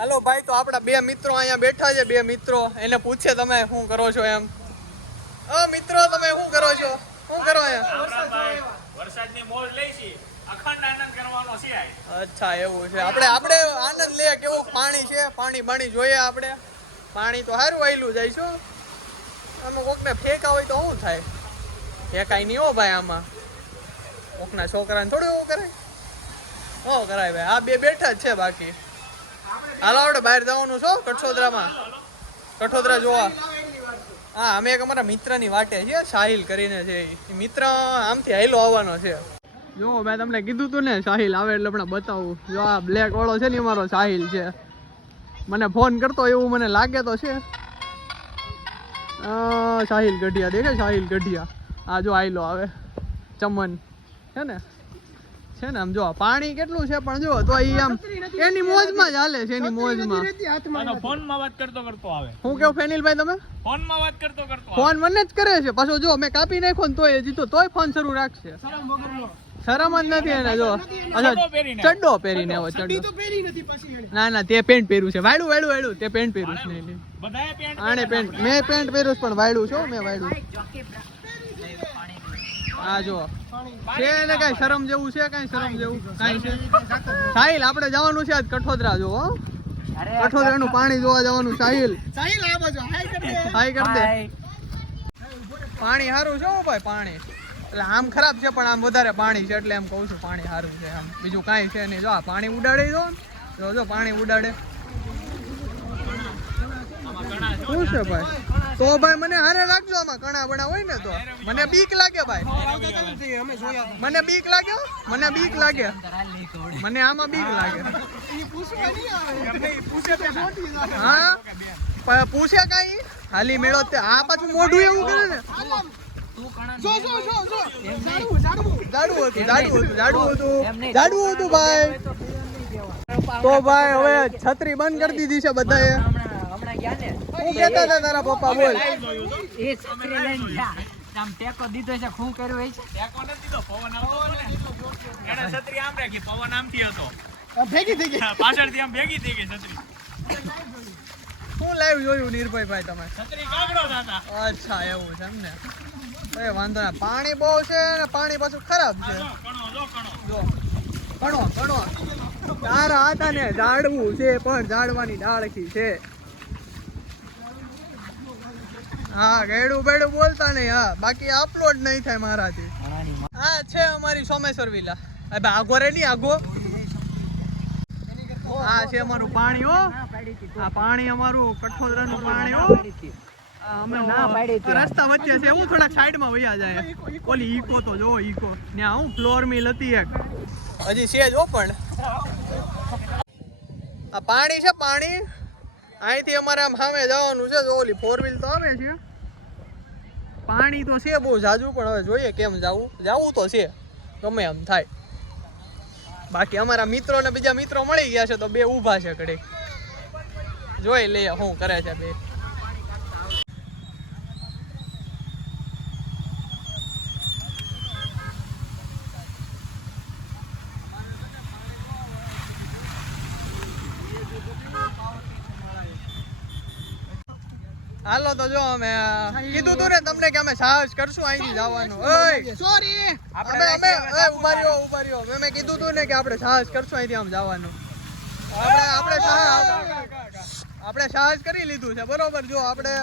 હાલો ભાઈ તો આપણા બે મિત્રો અહીંયા બેઠા છે બે મિત્રો. એને પૂછે તમે શું કરો છો એમ. અ મિત્રો તમે શું કરો છો? શું કરો એમ? વરસાદની મોજ લઈશી અખંડ આનંદ કરવાનો છે અચ્છા એવું છે. આપણે આપણે આનંદ લે કેવું? પાણી છે? પાણી બાણી જોઈએ આપણે. પાણી તો સારું આવેલું જાય શું? આમાં કોકને ફેંકા હોય તો શું થાય? ફેંકાય નહીં હો ભાઈ આમાં. કોકના છોકરાને થોડું એવું કરાય. હો કરાય ભાઈ? આ બે બેઠા જ છે બાકી. હાલો આપણે બહાર જવાનું છો કઠોદરામાં. કઠોદરા જોવા. હા, અમે એક અમારા મિત્રની વાટે છીએ સાહિલ કરીને છે મિત્ર આમથી હાઈલો આવવાનો છે. જો, મેં તમને કીધું તું ને, સાહિલ આવે એટલે આપણે બતાવું. જો, આ બ્લેક વાળો છે ને અમારો મારો સાહિલ છે. મને ફોન કરતો એવું મને લાગે તો છે. સાહિલ ગઢિયા. દેખે સાહિલ ગઢિયા? આ જો આઈલો આવે. ચમન. છે ને? છે ને આમ જો પાણી કેટલું છે પણ જો તો અહીં આમ એની મોજમાં જ હાલે છે એની મોજમાં. આનો ફોનમાં વાત કરતો કરતો આવે. હું કેવું ફેનિલભાઈ તમે? ફોનમાં વાત કરતો કરતો ફોન મને જ કરે છે. પાછો જો મેં કાપી નાખ્યો ને તોય જીતો તોય ફોન શરૂ રાખશે. શરમ જ નથી એને જો. અચ્છા ચડ્ડો પહેરીને. આવો. ચડ્ડો ના ના તે પેન્ટ પહેર્યું છે. વાયડું વાયડું વાયડું. તે પેન્ટ પહેર્યું છે નહીં, આણે પેન્ટ. મેં પેન્ટ પહેર્યું પણ વાયડું છો મેં વાયડું. આ જો. છે ને કઈ શરમ જેવું છે કઈ શરમ જેવું? કઈ છે? સાહિલ આપણે જવાનું છે આજ કઠોદરા જો કઠોદરા નું પાણી જોવા જવાનું સાહિલ. હાય કર દે. પાણી સારું છે ભાઈ પાણી. એટલે આમ ખરાબ છે પણ આમ વધારે પાણી છે એટલે એમ કહું છું પાણી સારું છે આમ. બીજું કાંઈ છે નહીં. જો આ પાણી ઉડાડે જો જો પાણી ઉડાડે. શું છે ભાઈ? તો ભાઈ મને હારે રાખજો આમાં કણા બણા હોય ને તો. મને બીક લાગે ભાઈ. મને બીક લાગે મને બીક લાગે. મને આમાં બીક લાગે. હા? પૂછે કઈ? હાલી મેળો તે આ પાછું મોઢું એવું કરે ને. હતું જાડું હતું જાડું હતું. જાડું હતું ભાઈ. તો ભાઈ હવે છત્રી બંધ કરી દીધી છે બધાએ. હું કેતા હતા તારા પપ્પા બોલ. ટેકો દીધો છે શું કર્યું હોય છે. ટેકો નથી દીધો, પવન આવતો એને છત્રી આમ રાખી, પવન આમથી હતો. ભેગી થઈ ગઈ. પાછળથી આમ ભેગી થઈ ગઈ છત્રી. શું લાઈવ જોયું નિર્ભયભાઈ તમે? છત્રી કાગડો થતા. અચ્છા એવું છે એમ ને. એ વાંધો ના પાણી બહુ છે ને પાણી પાછું ખરાબ છે. કણો, જો, કણો. જો ઘણો ઘણો તારા હતા ને ઝાડવું છે પણ ઝાડવાની ડાળખી છે. હા ગેડું બેડું બોલતા નહીં હા. બાકી અપલોડ નહીં થાય મારાથી. હા છે અમારી સોમેશ્વર વિલા. હવે આગો રે નહીં આગો હા છે અમારું પાણી હો. આ પાણી અમારું કઠોદરાનું પાણી હો. અમે ના પાડી રસ્તા વચ્ચે છે હું થોડાક સાઈડમાં વયા જાય. ઓલી ઈકો તો જો ઈકો. ત્યાં હું ફ્લોર મિલ હતી એક. હજી છે જ પણ. આ પાણી છે પાણી. અહીંથી અમારે આમ સામે જવાનું છે ઓલી ફોર વ્હીલ તો આવે છે. પાણી તો છે બહુ જાજુ પણ હવે જોઈએ કેમ જાવું. જાવું તો છે, ગમે એમ થાય. બાકી અમારા મિત્રો ને બીજા મિત્રો મળી ગયા છે, તો બે ઊભા છે ઘડીક. જોઈ લઈએ શું કરે છે બે. હાલો તો જો અમે કીધું તું ને તમને કે અમે સાહસ કરશું અહીંથી જવાનું. ઓય! સોરી અમે અમે ઊભા રહ્યો ઊભા રહ્યો. મેં કીધું તું ને કે આપણે સાહસ કરશું અહીંથી આમ જવાનું. આપણે આપણે સાહસ આપણે સાહસ કરી લીધું છે બરોબર? જો આપણે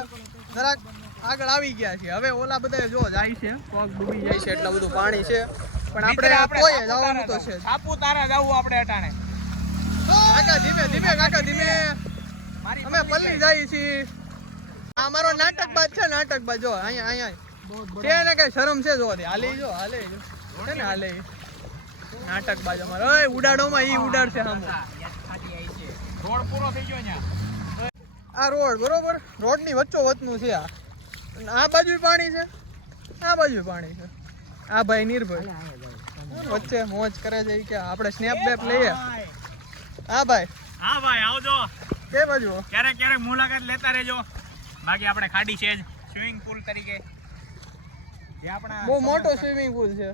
જરાક આગળ આવી ગયા છે હવે ઓલા બધા જો જાય છે પગ ડૂબી જાય છે એટલું બધું પાણી છે. પણ આપણે આપણે જવાનું તો છે. સાપુતારા જવું આપણે અટાણે. કાકા ધીમે ધીમે કાકા ધીમે. અમે પલ્લી જઈએ છીએ. આ મારો નાટક બાદ છે નાટક બાદ. જો અહીંયા અહીંયા. છે ને કઈ શરમ છે જો હાલે જો હાલે જો. છે ને હાલે. નાટક બાજ અમારે. ઓય ઉડાડોમાં ઈ ઉડાડશે સામું રોડ પૂરો થઈ ગયો અહીંયા આ રોડ બરોબર? રોડની વચ્ચો વચનું છે આ. આ બાજુ પાણી છે? આ બાજુ પાણી છે. આ ભાઈ નિર્ભય. વચ્ચે મોજ કરે છે કે આપણે સ્નેપ બેપ લઈએ. હા ભાઈ. હા ભાઈ આવજો. કે બાજુ? ક્યારેક ક્યારેક મુલાકાત લેતા રહેજો. બાકી આપણે ખાડી છે જ. સ્વિમિંગ પુલ તરીકે. જે આપણા બહુ મોટો સ્વિમિંગ પુલ છે.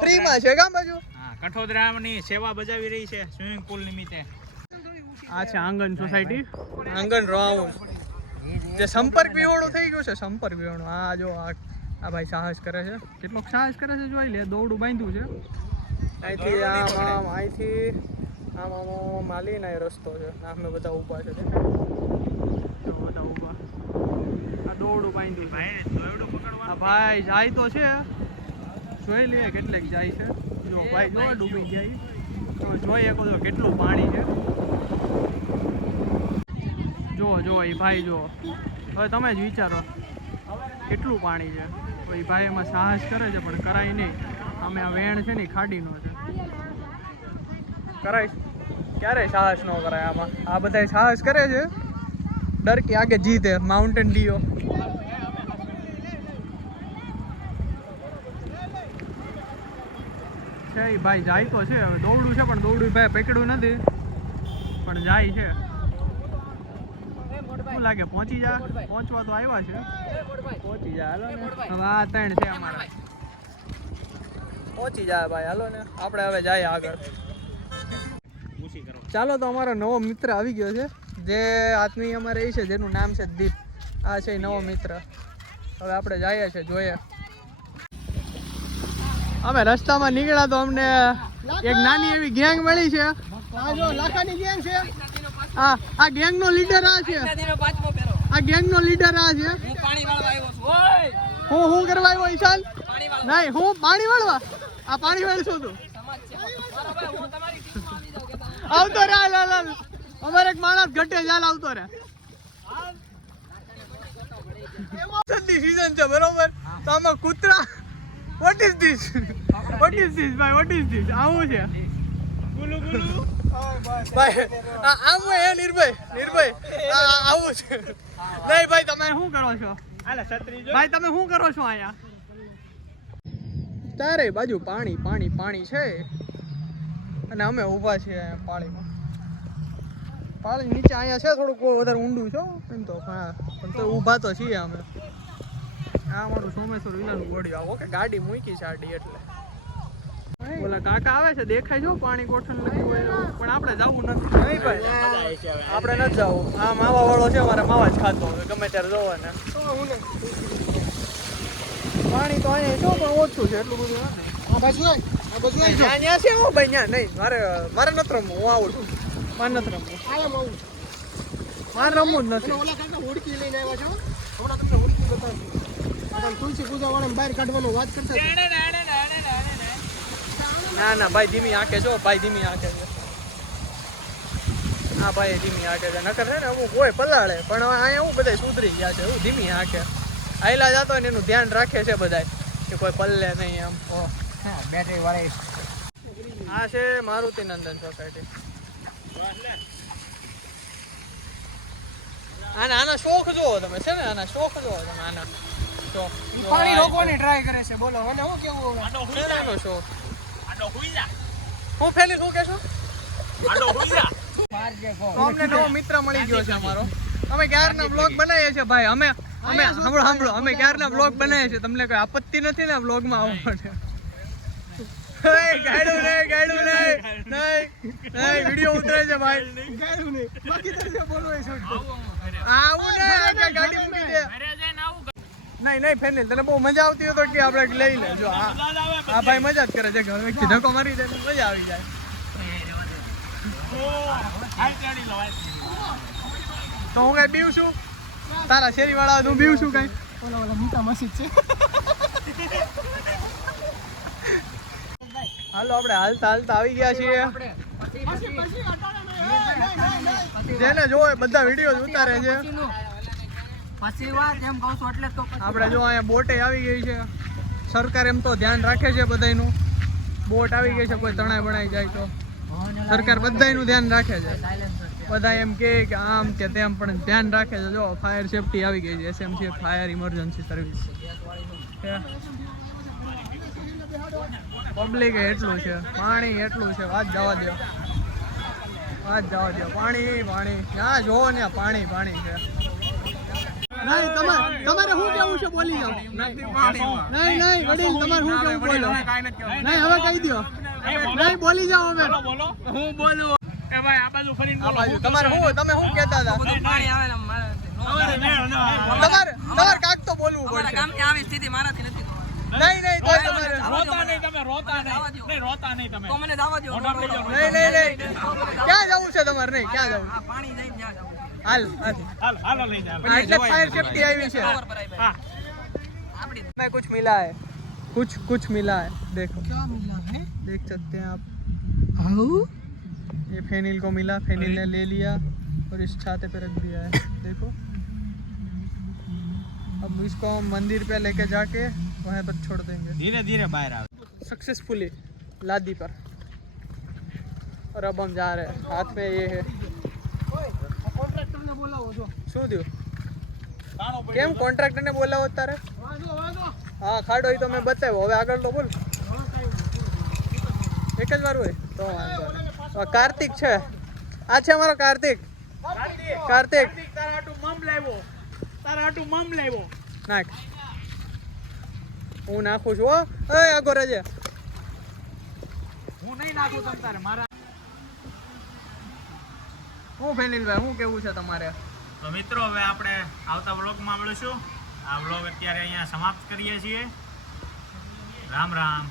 ફ્રીમાં છે ગામ બાજુ? હા કઠોદરાની સેવા બજાવી રહી છે સ્વિમિંગ પુલ નિમિત્તે. આ છે આંગણ સોસાયટી આંગણ રાઉન્ડ જે સંપર્ક વિહોણું થઈ ગયું છે સંપર્ક વિહોણું. આ જો આ આ ભાઈ સાહસ કરે છે. કેટલોક સાહસ કરે છે જોઈ લે દોરડું બાંધ્યું છે. અહીંથી આમ આમ અહીંથી આમ આમ માલીને રસ્તો છે. આમે બધા ઊભા છે જો બધા ઊભા આ દોરડું બાંધ્યું છે ભાઈ જાય તો છે. જોઈ લઈએ કેટલેક જાય છે. જો ભાઈ જો ડૂબી જાય. તમે જોઈ શકો કેટલું પાણી છે. જો જો, એ ભાઈ જો. હવે તમે જ વિચારો કેટલું પાણી છે. તો એ ભાઈ એમાં સાહસ કરે છે, પણ કરાય નહીં. અમે આ વેણ છે ને ખાડીનો છે. કરાય ક્યારે સાહસ ન કરાય આમાં. આ બધા સાહસ કરે છે. ડર કે આગે જીતે માઉન્ટેન ડીઓ. છે ભાઈ જાય તો છે, હવે દોડું છે, પણ દોડું ભાઈ પકડ્યું નથી. પણ જાય છે. લાગે, પહોંચી જા? પહોંચવા તો આવ્યા છે. પહોંચી જા, હાલો ને. હવે આ ત્રણ છે અમારા. પહોંચી જાય ભાઈ, હાલો ને. આપણે હવે જાય આગળ. ચાલો તો અમારો નવો મિત્ર આવી ગયો છે, જે આત્મીય અમારે એ છે, જેનું નામ છે દીપ. આ છે નવો મિત્ર. હવે આપણે જઈએ છીએ, જોઈએ. અમે રસ્તામાં નીકળ્યા તો અમને એક નાની એવી ગેંગ મળી છે. લાખાની ગેંગ છે. આ આ ગેંગ નો લીડર આ છે. આ ગેંગ નો લીડર આ છે. હું હું કરવા આવ્યો ઈશાન? નહીં હું પાણી વાળવા. આ પાણી વાળશું તું. આવતો રે લાલ લાલ અમારે એક માણસ ઘટે ચાલ આવતો રે. સીઝન છે બરોબર? તો આમાં કૂતરા what is this what is this ભાઈ વોટ ઇઝ ધીસ આવું છે. ગુલુ ગુલુ ભાઈ આ આમ નિર્ભય નિર્ભય. આ આ આવું છે. નહીં ભાઈ તમે શું કરો છો? આલે છત્રી જો. ભાઈ તમે શું કરો છો અહીંયા? ચારે બાજુ પાણી પાણી પાણી છે. અને અમે ઊભા છીએ પાણીમાં પાણી નીચે અહીંયા છે થોડુંક વધારે ઊંડું છો એમ તો હા પણ તો ઊભા તો છીએ અમે. આ સોમેશ્વર ગોળ્યું. આવો કે ગાડી મૂકી છે આડી એટલે ઓલા કાકા આવે છે દેખાય જો પાણી ગોઠણ લખ્યું હોય પણ આપણે જવું નથી. નહીં ભાઈ. આપણે નથી જવું. આ માવા વાળો છે મારા માવા જ ખાતો હવે ગમે ત્યારે જોવાને. પાણી તો અહીંયા જો પણ ઓછું છે એટલું બધું ત્યાં ત્યાં છે હું ભાઈ ત્યાં નહીં. મારે મારે નથી રમવું હું આવું છું. મારે નથી રમવું. મારે રમવું જ નથી. તુલસી પૂજા વાળા બહાર કાઢવાનો વાત કરતા ના ના ભાઈ ધીમી આંખે જો ભાઈ ધીમી આંખે છે હા ભાઈ ધીમી આંખે છે નકર છે ને અમુક હોય પલાળે પણ હવે અહીંયા હું બધા સુધરી ગયા છે. હું ધીમી આંખે. આયલા જતો હોય ને એનું ધ્યાન રાખે છે બધા કે કોઈ પલ્લે નહીં એમ. બેટરી વાળી. આ છે મારુતિ નંદન સોસાયટી. આના આના શોખ જોવો તમે છે ને આના શોખ જોવો તમે આના. જો પાણી રોકવાની ટ્રાય કરે છે. બોલો મને હું કેવું આડો છે? હુઈ આનો શોખ આડો હુઈ જા હું ફેલી શું કહેશો આડો હુઈ જા અમને નવો મિત્ર મળી ગયો છે અમારો. અમે ક્યારના બ્લોગ બનાવીએ છીએ ભાઈ? અમે અમે સાંભળો સાંભળો અમે ક્યારના બ્લોગ બનાવીએ છીએ? તમને કોઈ આપત્તિ નથી ને બ્લોગમાં આવવા માટે નહીં, ગાયડું નહીં, નહીં, નહીં, નહીં, વીડિયો ઉતરે છે ભાઈ. ગાડું નહીં. બાકી તો બોલવાય છે આવું ગાડી મૂકી દે નહીં નહીં ફેનિલ તને બહુ મજા આવતી હોય તો કે આપણે લઈ લે. જો આ આ ભાઈ મજા જ કરે છે ઘર વ્યક્તિ ધક્કો મારી દે મજા આવી જાય. તો હું કઈ બીવ છું? તારા શેરી વાળા હું બીવ છું કઈ? ઓલા ઓલા મીઠા મસ્જિદ છે. હાલો આપણે હાલતા હાલતા આવી ગયા છીએ. જેને જોવે બધા વીડિયો ઉતારે છે. પછી જો અહીંયા બોટે આવી ગઈ છે. સરકાર એમ તો ધ્યાન રાખે છે બધાયનું. બોટ આવી ગઈ છે, કોઈ તણાઈ બણાઈ જાય તો. સરકાર બધાયનું ધ્યાન રાખે છે. બધા એમ કે આમ કે તેમ, પણ ધ્યાન રાખે છે. જો ફાયર સેફટી આવી ગઈ છે. SMC fire emergency service public એટલું છે. પાણી એટલું છે. વાત જવા દો વાત જવા દો પાણી પાણી. ત્યાં જોવો ને, પાણી પાણી છે. નહીં તમારે તમારે શું કેવું છે બોલી જાઓ. નહીં નહીં વડીલ તમારે શું કેવું બોલો. નહીં હવે કહી દો નહીં બોલી જાઓ હવે. હું બોલું. એ ભાઈ આ બાજુ ફરીને બોલો. તમારે શું તમે શું કહેતા હતા? બધું પાણી આવે ને મારે નો અમારે મેળ ન આવે. તમારે તમારે કાંક તો બોલવું અમારા પડશે. ગામની આવી સ્થિતિ મારાથી નથી. નહીં નહીં તો તમારે રોતા નહીં તમે રોતા નહીં. નહીં રોતા નહીં તમે. તો મને દાવા દ્યો, મોઢા નો પર રોડો. જાઓ. નહીં નહીં નહીં. ક્યાં જવું છે તમારે? નહીં ક્યાં જવું? પાણી જઈને જ્યાં જવું. હાલ હાલ. હાલ હાલો લઈ જા આ એટલે ફાયર સેફટી આવી છે ખબર પડાય ભાઈ. હા આપણી में कुछ मिला है कुछ कुछ मिला है देखो क्या मिला है देख सकते हैं आप हाउ ये फेनिल को मिला फेनिल ने ले लिया और इस छाते पे रख दिया है देखो अब इसको हम मंदिर पे लेके जाके वहाँ पर छोड़ देंगे ધીરે ધીરે બહાર આવે सक्सेसफुली लादी पर और अब हम जा रहे हैं हाथ में ये है કોન્ટ્રાક્ટરને બોલાવો છો શું થયું. કેમ કોન્ટ્રાક્ટરને બોલાવો તારે? હા ખાડો એ તો મેં બતાવ્યો. હવે આગળ તો બોલ. એક જ વાર હોય. તો વાંધો કાર્તિક છે. આ છે અમારો કાર્તિક. કાર્તિક, કાર્તિક. કાર્તિક, તારા આટું મમ લાવ્યો. તારા આટું મમ લાવ્યો. નાખ. હું નાખું છું હો. એ આગો રજે. હું નહીં નાખું તમ તારે મારા હું ફેનિલભાઈ શું કેવું છે તમારે? તો મિત્રો, હવે આપણે આવતા વ્લોગમાં મળીશું. આ વ્લોગ અત્યારે અહીંયા સમાપ્ત કરીએ છીએ. રામ રામ.